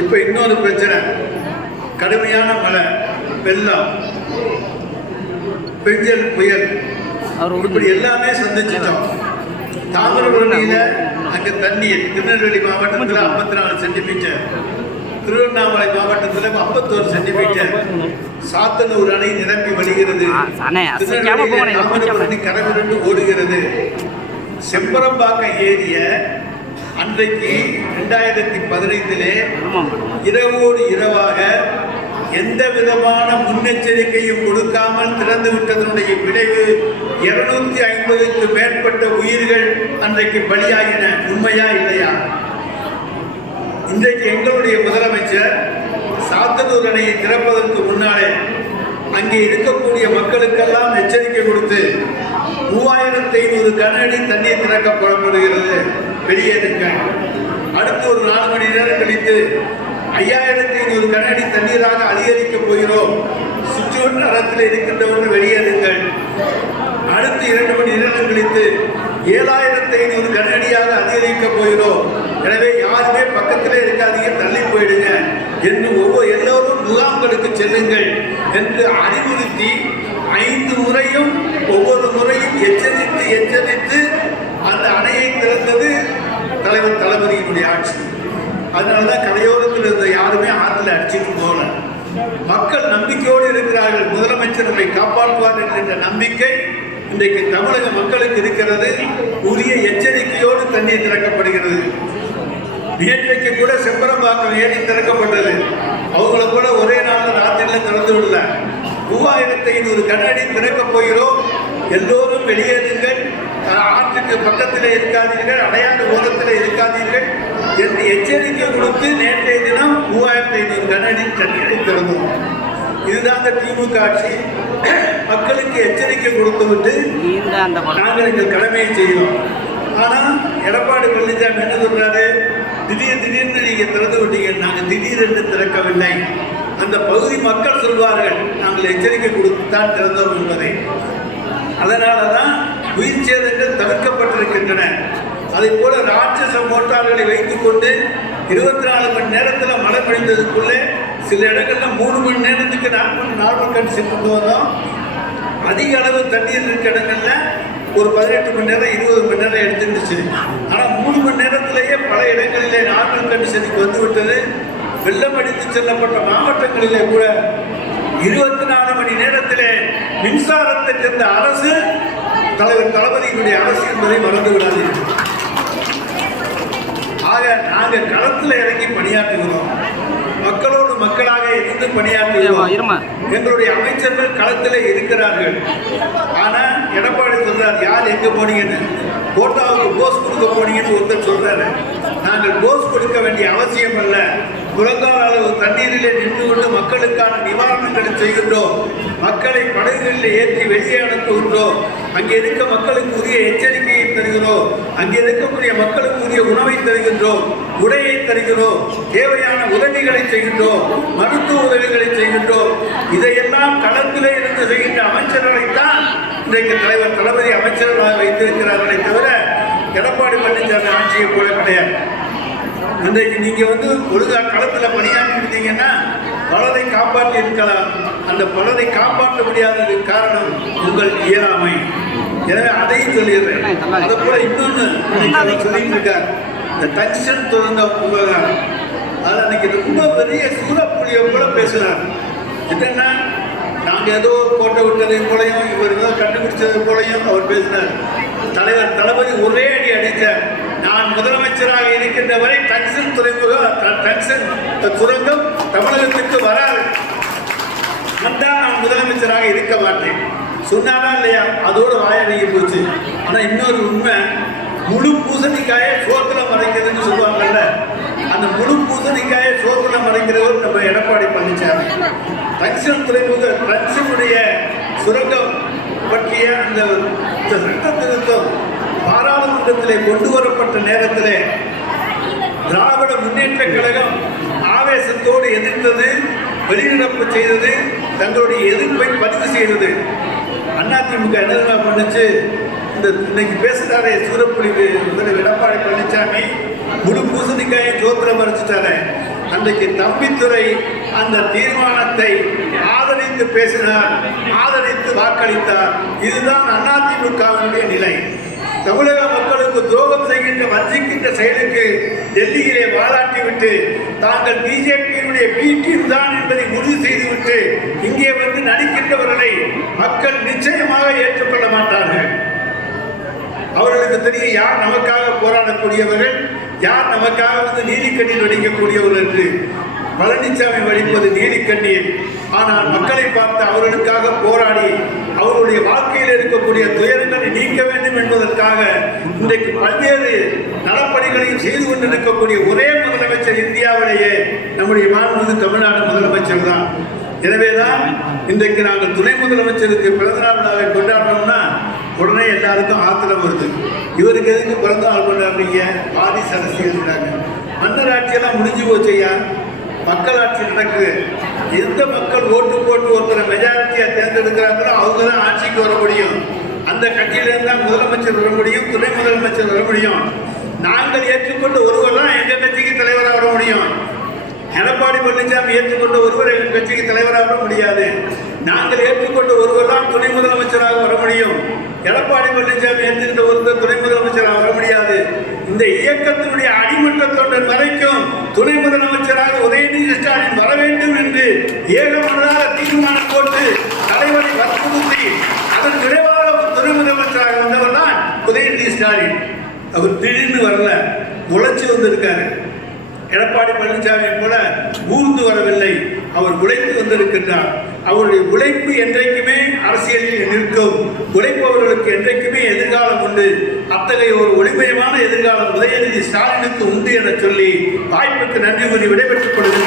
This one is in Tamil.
இப்போ இன்னொரு பிரச்சனை, கடுமையான மழை, வெள்ளம், பெஞ்சல் புயல், இப்படி எல்லாமே சந்திச்சிட்டோம். தாமிரபரணியில அங்கே தண்ணீர் திருநெல்வேலி மாவட்டத்தில் 54 சென்டிமீட்டர், திருவண்ணாமலை மாவட்டத்தில் 51 சென்டிமீட்டர், சாத்தனூர் அணை நிரம்பி வருகிறது, தாமிரபரணி கரவிரண்டு ஓடுகிறது. செம்பரம்பாக்கம் ஏரிய அன்றைக்கு 2015 இரவோடு இரவாக எந்த விதமான முன்னெச்சரிக்கையும் கொடுக்காமல் திறந்து விட்டதனுடைய விளைவு 250க்கு மேற்பட்ட உயிர்கள் அன்றைக்கு பலியாகின. உண்மையா இல்லையா? இன்றைக்கு எங்களுடைய முதலமைச்சர் சாத்தனூர் அணையை திறப்பதற்கு முன்னாலே அங்கே இருக்கக்கூடிய மக்களுக்கெல்லாம் எச்சரிக்கை கொடுத்து 3500 கன அடி தண்ணீர் திறக்கப்படுகிறது, வெளியேறுங்கள். அடுத்து ஒரு 4 மணி நேரம் கழித்து 5500 கன அடி தண்ணீராக அதிகரிக்கப் போகிறோம், சுற்றுவட்டாரத்தில் இருக்கின்றவர்கள் வெளியேறுங்கள். அடுத்து 2 மணி நேரம் கழித்து 7500 கன அடியாக அதிகரிக்கப் போகிறோம், எனவே யாருமே பக்கத்திலே இருக்காதீங்க, தள்ளி போயிடுங்க என்று எல்லோரும் முகாம்களுக்கு செல்லுங்கள் என்று அறிவுறுத்தி 5 முறையும் ஒவ்வொரு முறையும் எச்சரித்து அந்த அணையை திறந்தது தலைவர் தளபதியினுடைய ஆட்சி. அதனாலதான் கரையோரத்தில் இருந்த யாருமே ஆற்றில் அடிச்சுட்டு போகல. மக்கள் நம்பிக்கையோடு இருக்கிறார்கள், முதலமைச்சர்களை காப்பாற்றுவார் என்கின்ற நம்பிக்கை இன்றைக்கு தமிழக மக்களுக்கு இருக்கிறது. உரிய எச்சரிக்கையோடு தண்ணீர் திறக்கப்படுகிறது. நேற்றைக்கு கூட செம்பரம்பாக்கம் ஏரி திறக்கப்பட்டது. அவங்கள கூட ஒரே நாள் ராத்திரியில் திறந்து விடல. 3500 கன அடி திறக்கப் போகிறோம், எல்லோரும் வெளியேறுங்கள், ஆற்றுக்கு பக்கத்தில் இருக்காதீர்கள், அடையாத ஓரத்தில் இருக்காதீர்கள் என்று எச்சரிக்கை கொடுத்து நேற்றைய தினம் 3500 கன அடி தண்ணீரை திறந்தோம். இதுதான் திமுக ஆட்சி. மக்களுக்கு எச்சரிக்கை கொடுத்து விட்டு நாங்கள் எங்கள் கடமையை செய்கிறோம். ஆனால் எடப்பாடி பழனிசாமி என்ன சொல்றாரு? திடீர்னு நீங்க திறந்து விட்டீங்க. நாங்கள் திடீரென்று திறக்கவில்லை. அந்த பகுதி மக்கள் சொல்வார்கள் நாங்கள் எச்சரிக்கை கொடுத்துத்தான் திறந்தோம் என்பதை. அதனாலதான் உயிர் சேதங்கள் தவிர்க்கப்பட்டிருக்கின்றன. அதை போல ராட்சச மோட்டார்களை வைத்துக் கொண்டு 24 மணி நேரத்தில் மழை பெய்ததுக்குள்ளே சில இடங்கள்ல 3 மணி நேரத்துக்கு நார்மல் கண்டிஷன் கொண்டு வந்தோம். அதிக அளவு தண்ணீர் இருக்க இடங்கள்ல ஒரு 18 மணி நேரம் 20 மணி நேரம் எடுத்துருந்துச்சு. ஆனால் 3 மணி நேரத்திலேயே பல இடங்களிலே நார்மல் கண்டிஷனுக்கு வந்து விட்டது. வெள்ளம் அடித்து செல்லப்பட்ட மாவட்டங்களிலே கூட 24 மணி நேரத்திலே மின்சாரத்தை தந்த அரசு தலைவர் தளபதியினுடைய அரசு என்பதை மறந்து விடாதீர்கள். ஆக நாங்கள் களத்தில் இறங்கி பணியாற்றுகிறோம், மக்களோடு மக்களாக இருந்து பணியாற்றுகிறோம். எங்களுடைய அமைச்சர்கள் களத்தில் இருக்கிறார்கள். ஆனா எடப்பாடி சொல்றார், யார் எங்க போனீங்கன்னு, கோட்டாவுக்கு போஸ் கொடுக்க போனீங்கன்னு ஒருத்தர் சொல்றாரு. நாங்கள் போஸ் கொடுக்க வேண்டிய அவசியம் அல்ல. முழங்கால் அளவு தண்ணீரிலே நின்று கொண்டு மக்களுக்கான நிவாரணங்களை செய்கின்றோம். மக்களை படகுகளில் ஏற்றி வெளியே அனுப்புகின்றோம். அங்கே இருக்க மக்களுக்கு உரிய எச்சரிக்கையை தருகிறோம். அங்கே இருக்கக்கூடிய மக்களுக்கு உரிய உணவை தருகின்றோம், உடையை தருகிறோம், தேவையான உதவிகளை செய்கின்றோம், மருத்துவ உதவிகளை செய்கின்றோம். இதையெல்லாம் களத்திலே இருந்து செய்கின்ற அமைச்சர்களைத்தான் இன்றைக்கு தலைவர் தளபதி அமைச்சர்களாக வைத்திருக்கிறார்களே தவிர எடப்பாடி பழனிசாமி ஆட்சியை போல கிடையாது. இன்றைக்கு நீங்க ஒழுங்கா களத்தில் பணியாற்றி இருந்தீங்கன்னா பலரை காப்பாற்றி இருக்கலாம். அந்த பலரை காப்பாற்ற முடியாதது காரணம் உங்கள் இயலாமை. எனவே அதையும் சொல்லிடுறேன். அதை போல இன்னொன்னு சொல்லிட்டு இருக்கார், இந்த டங்ஸ்டன் துறந்த விவகாரம். அதில் அன்னைக்கு ரொம்ப பெரிய சூழப்புலியை போல பேசுறார். என்னன்னா நாங்கள் ஏதோ கோட்டை விட்டதை போலையும் இவர் ஏதோ கண்டுபிடிச்சது போலையும் அவர் பேசினார். தலைவர் தளபதி ஒரே அடி அடித்தார். நான் முதலமைச்சராக இருக்கின்ற வரை டங்ஸ்டன் சுரங்கம் தமிழகத்திற்கு வராது, நான் முதலமைச்சராக இருக்க மாட்டேன் சொன்னாரா இல்லையா? அதோட வாயடங்கி போச்சு. ஆனா இன்னொரு உண்மை, முழு பூசணிக்காயை சோத்துல மறைக்கிறதுன்னு சொல்லுவாங்கல்ல, அந்த முழு பூசணிக்காயை சோத்துல மறைக்கிறவர் நம்ம எடப்பாடி பழனிசாமி. டங்ஸ்டன் துறைமுக டங்ஸ்டனுடைய சுரங்கம் பற்றிய அந்த சட்ட திருத்தம் பாராளுமன்றத்திலே கொண்டு வரப்பட்ட நேரத்திலே திராவிட முன்னேற்ற கழகம் ஆவேசத்தோடு எதிர்த்தது, வெளிநடப்பு செய்தது, தங்களுடைய எதிர்ப்பை பதிவு செய்தது. அதிமுக என்ன பண்ணுச்சு? இந்த இன்னைக்கு பேசுறாரே சூரப்புலி எடப்பாடி பழனிசாமி, முழு பூசணிக்காயை சோத்திர மறைச்சிட்டாரு. அன்றைக்கு தம்பித்துரை அந்த தீர்மானத்தை ஆதரித்து பேசினார், ஆதரித்து வாக்களித்தார். இதுதான் அதிமுகவினுடைய நிலை. தமிழக மக்களுக்கு துரோகம் செய்கின்ற வஞ்சிக்கின்ற செயலுக்கு டெல்லியிலே வாலாட்டிவிட்டு தாங்கள் பிஜேபியினுடைய பி டீம் தான் என்பதை உறுதி செய்துவிட்டு இங்கே வந்து நடிக்கின்றவர்களை மக்கள் நிச்சயமாக ஏற்றுக்கொள்ள மாட்டார்கள். அவர்களுக்கு தெரியும் யார் நமக்காக போராடக்கூடியவர்கள், யார் நமக்காக வந்து நீதிக்கண்ணீர் வடிக்கக்கூடியவர்கள் என்று. பழனிசாமி வடிப்பது நீதிக்கண்ணீர், ஆனால் மக்களை பார்த்து அவர்களுக்காக போராடி அவருடைய வாழ்க்கையில் இருக்கக்கூடிய துயரங்களை நீக்க வேண்டும் என்பதற்காக இன்றைக்கு பல்வேறு நலப்பணிகளையும் செய்து கொண்டிருக்கக்கூடிய ஒரே முதலமைச்சர் இந்தியாவிலேயே நம்முடைய மாண்புமிகு தமிழ்நாடு முதலமைச்சர் தான். எனவேதான் இன்றைக்கு நாங்கள் துணை முதலமைச்சருக்கு பிறந்தநாள் விழாவை கொண்டாடுறோம்னா உடனே எல்லாருக்கும் ஆத்திரம் வருது. இவருக்கு எதுக்கு பிறந்த நாள் கொண்டாடுறீங்க? வாரிசு அரசியல். மன்னர் ஆட்சியெல்லாம் முடிஞ்சு போச்சையா, மக்களாட்சி நடக்குது. எந்த மக்கள் ஓட்டு போட்டு ஒருத்தரை மெஜாரிட்டியா தேர்ந்தெடுக்கிறாங்களோ அவங்க தான் ஆட்சிக்கு வர முடியும். அந்த கட்சியிலிருந்து தான் முதலமைச்சர் வர முடியும், துணை முதலமைச்சர் வர முடியும். நாங்கள் ஏற்றுக்கொண்ட ஒருவர் தான் எங்க கட்சிக்கு தலைவராக வர முடியும். எடப்பாடி பழனிசாமி ஏற்றுக்கொண்ட ஒருவர் எங்கள் கட்சிக்கு தலைவராக வர முடியாது. நாங்கள் ஏற்றுக்கொண்ட ஒருவர் தான் துணை முதலமைச்சராக வர முடியும். எடப்பாடி பழனிசாமி ஏற்றுக்கிட்ட ஒருவர் துணை முதலமைச்சராக வர முடியாது. இந்த இயக்கத்தினுடைய அடிமட்ட தொண்டர் வரைக்கும் துணை முதலமைச்சராக உதயநிதி ஸ்டாலின் வர வேண்டும் என்று ஏகமனதாக தீர்மானம் போட்டு தலைவரை வற்புறுத்தி அதன் விரைவாக துணை முதலமைச்சராக வந்தவர் தான் உதயநிதி ஸ்டாலின். அவர் திடீர்னு வரல, உழைச்சி வந்திருக்காரு. எடப்பாடி பழனிசாமி போல ஊர்ந்து வரவில்லை, அவர் உழைத்து வந்திருக்கின்றார். அவருடைய உழைப்பு என்றைக்குமே அரசியலில் நிற்கும். உழைப்பவர்களுக்கு என்றைக்குமே எதிர்காலம் உண்டு. அத்தகைய ஒரு ஒளிமயமான எதிர்காலம் உதயநிதி ஸ்டாலினுக்கு உண்டு என சொல்லி வாய்ப்புக்கு நன்றி கூறி விடைபெற்றுக் கொள்கிறேன்.